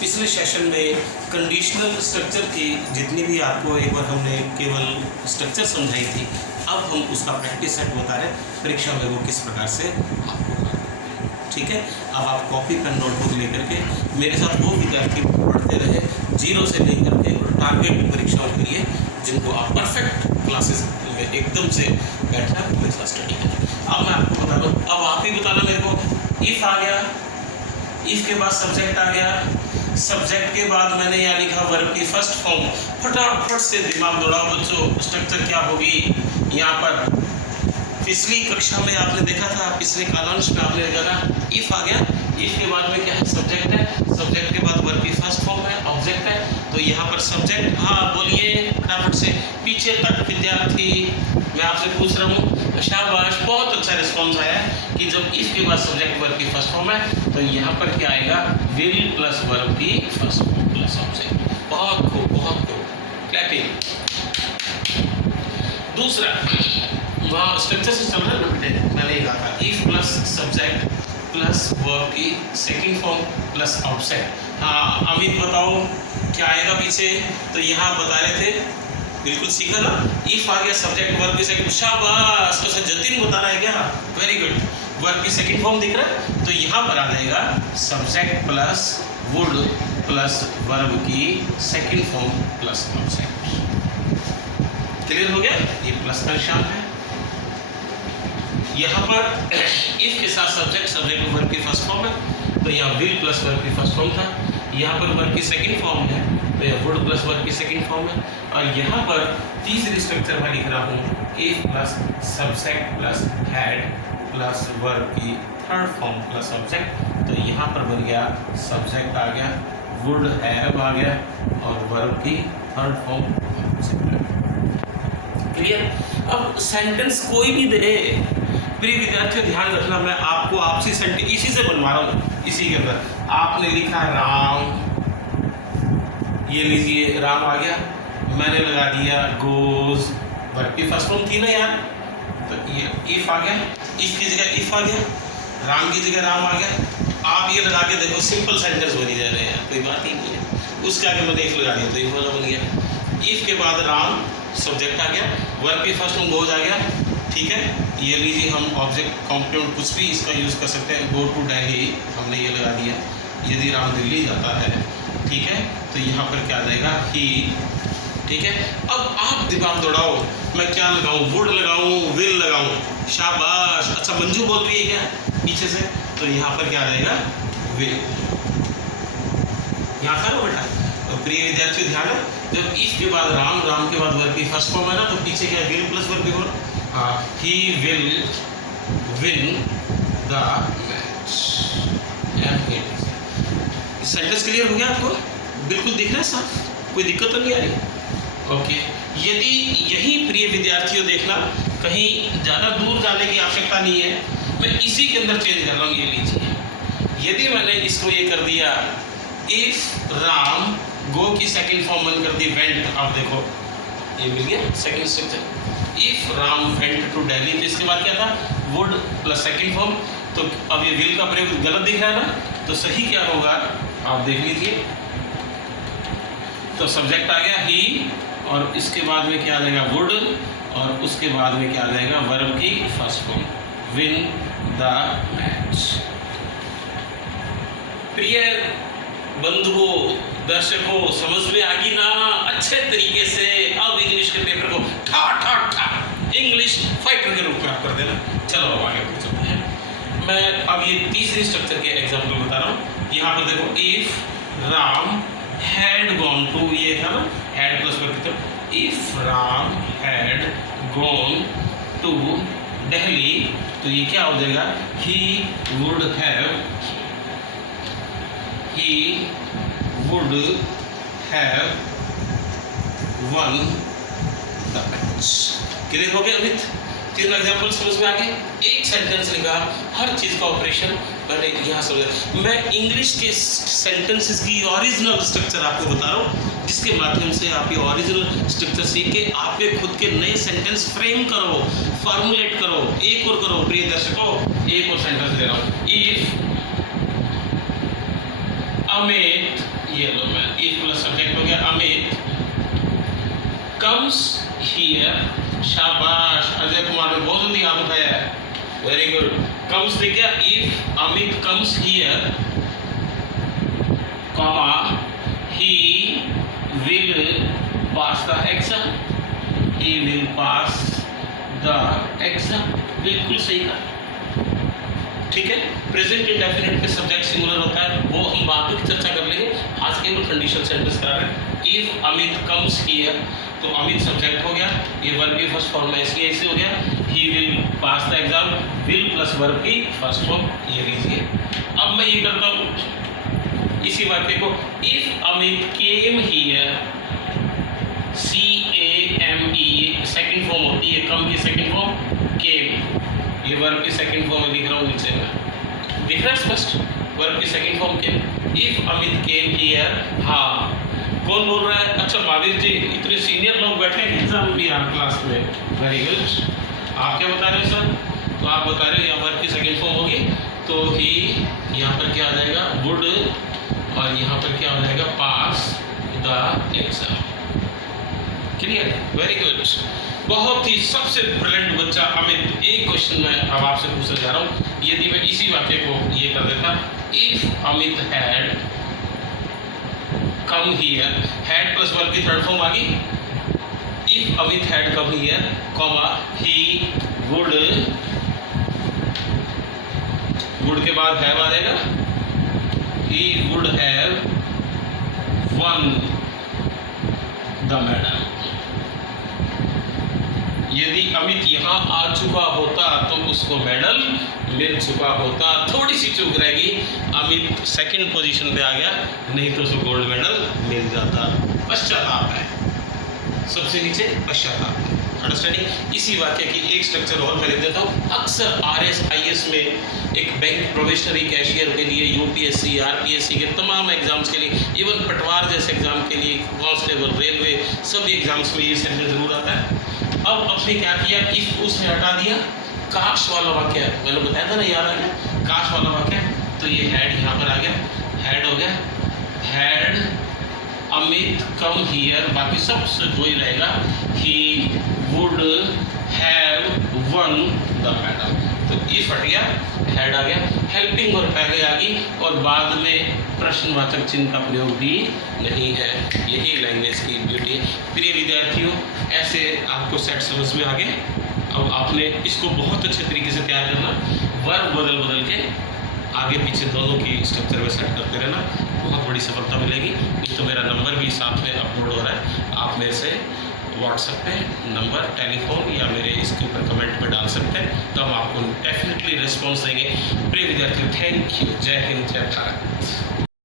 पिछले सेशन में conditional structure की जितनी भी आपको एक बार हमने केवल स्ट्रक्चर समझाई थी, अब हम उसका प्रैक्टिस सेट बता रहे हैं परीक्षा में वो किस प्रकार से आपको करना है। ठीक है, अब आप कॉपी पेन नोटबुक लेकर के मेरे साथ वो विद्यार्थी पढ़ते रहे जीरो से लेकर के टारगेट परीक्षाओं के लिए, जिनको आप परफेक्ट क्लासेस में एकदम से बैठना मेरे साथ स्टडी करें। अब मैं आपको बता दूँ, अब आप ही बताना मेरे को। इफ़ आ गया, इफ़ के बाद सब्जेक्ट आ गया, सब्जेक्ट के बाद मैंने यहाँ लिखा वर्ब की फर्स्ट फॉर्म। फटाफट से दिमाग दौड़ाओ बच्चों, स्ट्रक्चर क्या होगी यहाँ पर। पिछली कक्षा में आपने देखा था, पिछले कालांश में आपने देखा था इफ़ आ गया, इफ़ के बाद में क्या है, सब्जेक्ट है, सब्जेक्ट के बाद वर्ब की फर्स्ट फॉर्म है, ऑब्जेक्ट है, तो यहाँ पर सब्जेक्ट। हाँ बोलिए फटाफट से, पीछे तक विद्यार्थी मैं आपसे पूछ रहा हूँ। शाबाश, बहुत अच्छा रिस्पॉन्स आया है कि जब इफ के बाद सब्जेक्ट वर्ब की फर्स्ट फॉर्म है तो यहाँ पर क्या आएगा, विल प्लस वर्ब की फर्स्ट फॉर्म प्लस ऑब्जेक्ट। बहुत खूब, बहुत खूब, क्लैपिंग। दूसरा, वहाँ स्ट्रक्चर से चल रहा है ना बेटे, मैंने ये कहा था if plus subject plus verb की सेकंड फॉर्म प्लस ऑब्जेक्ट। हाँ अमित बताओ क्या आएगा पीछे, तो यहाँ बता रहे थे, बिल्कुल सीखा ना। इफ आ गया, सब्जेक्ट वर्ब की सेकंड, शाबाश। तो जतिन बताना है क्या, वेरी गुड। वर्ब की सेकंड फॉर्म दिख रहा है, तो यहाँ पर आ जाएगा subject plus would plus verb की second form plus object. Clear हो गया, ये प्लस का निशान है। यहाँ पर इफ के साथ सब्जेक्ट, सब्जेक्ट वर्ब की फर्स्ट फॉर्म है, तो यहाँ विल प्लस वर्ब की फर्स्ट फॉर्म था। यहाँ पर वर्ब की सेकंड फॉर्म है, तो यह वुड प्लस वर्ब की सेकंड फॉर्म है। और यहाँ पर तीसरी स्ट्रक्चर में लिख रहा हूँ if plus subject plus had plus verb की थर्ड फॉर्म प्लस ऑब्जेक्ट। तो यहाँ पर बन गया सब्जेक्ट आ गया, वुड हैव आ गया, और वर्ब की थर्ड फॉर्म ऑब्जेक्ट। क्लियर। अब सेंटेंस कोई भी दे, प्रिय विद्यार्थियों ध्यान रखना, मैं आपको आपसी सेंटेंस इसी से बनवा रहा हूँ। इसी के अंदर आपने लिखा है राम, ये लीजिए राम आ गया, मैंने लगा दिया गोज, वर्ब की फर्स्ट फॉर्म थी ना यार, तो ये इफ आ गया, इफ की जगह इफ आ गया, राम की जगह राम आ गया। आप ये लगा के देखो, सिंपल सेंटेंस बन ही जा रहे हैं, कोई बात ही नहीं है। उसके आगे मैंने इफ लगा दिया तो इफ वाला बन गया। इफ के बाद राम सब्जेक्ट आ गया, वर्ब की फर्स्ट फॉर्म गोज आ गया। ठीक है, ये लीजिए हम ऑब्जेक्ट कॉम्प्लीमेंट कुछ भी इसका यूज़ कर सकते हैं। गो टू दिल्ली हमने ये लगा दिया, यदि राम दिल्ली जाता है, ठीक है, तो यहाँ पर क्या आ जाएगा ही। ठीक है, अब आप दिमाग दौड़ाओ, मैं क्या लगाऊं, वुड लगाऊं, विल लगाऊं। शाबाश, अच्छा मंजू बोल रही है क्या पीछे से, तो यहाँ पर क्या आ जाएगा, विल। यहाँ था ना बेटा, तो प्रिय विद्यार्थी ध्यान है, जब इफ के बाद राम, राम के बाद वर्ब की फर्स्ट फॉर्म है ना, तो पीछे क्या, विल प्लस वर्ब की फॉर्म। हाँ, he will win the match. Sentence clear हो गया आपको, बिल्कुल दिख रहा है साफ, कोई दिक्कत तो नहीं आ रही। ओके, यदि यही प्रिय विद्यार्थियों देखना, कहीं ज़्यादा दूर जाने की आवश्यकता नहीं है, मैं इसी के अंदर चेंज कर रहा हूँ। ये लीजिए, यदि मैंने इसको ये कर दिया इफ राम, गो की सेकंड फॉर्म बन कर दी वेंट। अब देखो ये मिल गया second structure, if Ram went to Delhi, तो इसके बाद क्या था, वुड प्लस सेकंड फॉर्म। तो अब ये विल का प्रयोग गलत दिख रहा है ना, तो सही क्या होगा आप देख लीजिए। तो सब्जेक्ट आ गया ही, और इसके बाद में क्या आ जाएगा, वुड, और उसके बाद में क्या आ जाएगा, वर्ब की first form, win the match. प्रिय बंधुओं, दर्शकों, समझ में आ गई ना अच्छे तरीके से। अब इंग्लिश के पेपर को ठा ठा ठा इंग्लिश फाइटर के रूप में आप कर देना। चलो अब आगे बढ़ चलते हैं। मैं अब ये तीसरी स्ट्रक्चर के एग्जाम्पल बता रहा हूँ। यहाँ पर देखो, if Ram had gone to, ये था ना हैड प्लस वर्ब, तो if Ram had gone to Delhi, तो ये क्या हो जाएगा, he would have won the match। Clear हो गया अमित, तीन एग्जाम्पल समझ में आ गए। एक सेंटेंस लिखा, हर चीज़ का ऑपरेशन मैंने यहाँ समझा। मैं इंग्लिश के सेंटेंसेस की ओरिजिनल स्ट्रक्चर आपको बता रहा हूँ, जिसके माध्यम से आप ये ओरिजिनल स्ट्रक्चर सीख के आपके खुद के नए सेंटेंस फ्रेम करो, फॉर्मुलेट करो। एक और करो प्रिय दर्शकों, एक और सेंटेंस दे रहा हूँ। इफ अमित, ये लो मैं इफ प्लस सब्जेक्ट हो गया अमित कम्स हियर। शाबाश अजय कुमार ने बहुत जल्दी याद उठाया है, वेरी गुड। कम्स देख क्या, if Amit comes here comma he will pass the exam, he will pass the exam. बिल्कुल सही कहा, ठीक है। प्रेजेंट इंडेफिनिट पे सब्जेक्ट सिंगुलर होता है, वो हम बाद में चर्चा कर लेंगे। आज केवल कंडीशन सेंटेंस करा रहे हैं। इफ अमित कम्स हियर, तो अमित सब्जेक्ट हो गया, ये वर्ब की फर्स्ट फॉर्म है, इसलिए ऐसे हो गया he will pass the exam, will plus verb की फर्स्ट फॉर्म, ये लीजिए। अब मैं ये करता हूँ इसी वाक्य को, if Amit came here, CAME second form होती है, कम की सेकंड फॉर्म केम, ये वर्ब की सेकंड फॉर्म लिख रहा हूँ नीचे में, दिख रहा है स्पष्ट, वर्ब की second form came. If Amit came here, हाँ कौन बोल रहा है? अच्छा महावीर जी, इतने सीनियर लोग बैठे हैं एग्जाम भी आप क्लास में, वेरी गुड। आप क्या बता रहे हैं सर? तो आप बता रहे हैं यहाँ वर्ब की सेकंड फॉर्म होगी, तो ही यहाँ पर क्या आ जाएगा, वुड, और यहाँ पर क्या हो जाएगा, pass the exam. Clear, very good. बहुत ही सबसे ब्रिलियंट बच्चा अमित। एक क्वेश्चन मैं अब आपसे पूछने जा रहा हूँ, यदि मैं इसी वाक्य को ये कर देता, if Amit had come here, had plus verb की थर्ड फॉर्म आ गई, if Amit had come here comma he would, would के बाद हैव आ जाएगा, he would have one the medal. यदि अमित यहाँ आ चुका होता तो उसको मेडल मिल चुका होता। थोड़ी सी चूक रहेगी, अमित सेकंड पोजीशन पे आ गया, नहीं तो उसको गोल्ड मेडल मिल जाता। पश्चाताप है, सबसे नीचे पश्चाताप है। अंडरस्टैंडिंग। इसी वाक्य की एक स्ट्रक्चर और मैं लिख देता हूँ। अक्सर RS-IS में एक बैंक प्रोबेशनरी कैशियर के लिए, UPSC RPSC के तमाम एग्जाम्स के लिए, इवन पटवार जैसे एग्जाम के लिए, कांस्टेबल, रेलवे, सभी एग्जाम्स में ये सेंटेंस जरूर आता है। अब आपने क्या किया, इफ उसने हटा दिया, काश वाला वाक्य, मैंने बताया था ना, याद आ गया काश वाला वाक्य, तो ये हैड यहाँ पर आ गया, हैड हो गया, हैड अमित कम हियर, बाकी सब जो ही रहेगा, ही would have one the medal. तो इफ हट गया, हैड आ गया, हेल्पिंग और पहले आ गई, और बाद में प्रश्नवाचक चिन्ह का प्रयोग भी नहीं है। यही लैंग्वेज की ब्यूटी है। प्रिय विद्यार्थियों, ऐसे आपको सेट समझ में आ गए। अब आपने इसको बहुत अच्छे तरीके से तैयार करना, वर्ब बदल बदल के आगे पीछे दोनों की स्ट्रक्चर में सेट करते रहना, बहुत बड़ी सफलता मिलेगी। एक तो मेरा नंबर भी साथ में अपलोड हो रहा है, आप मेरे से व्हाट्सएप पे नंबर, टेलीफोन या मेरे इसके ऊपर कमेंट में डाल सकते हैं, तो हम आपको डेफिनेटली रिस्पॉन्स देंगे। प्रिय विद्यार्थियों, थैंक यू। जय हिंद, जय भारत।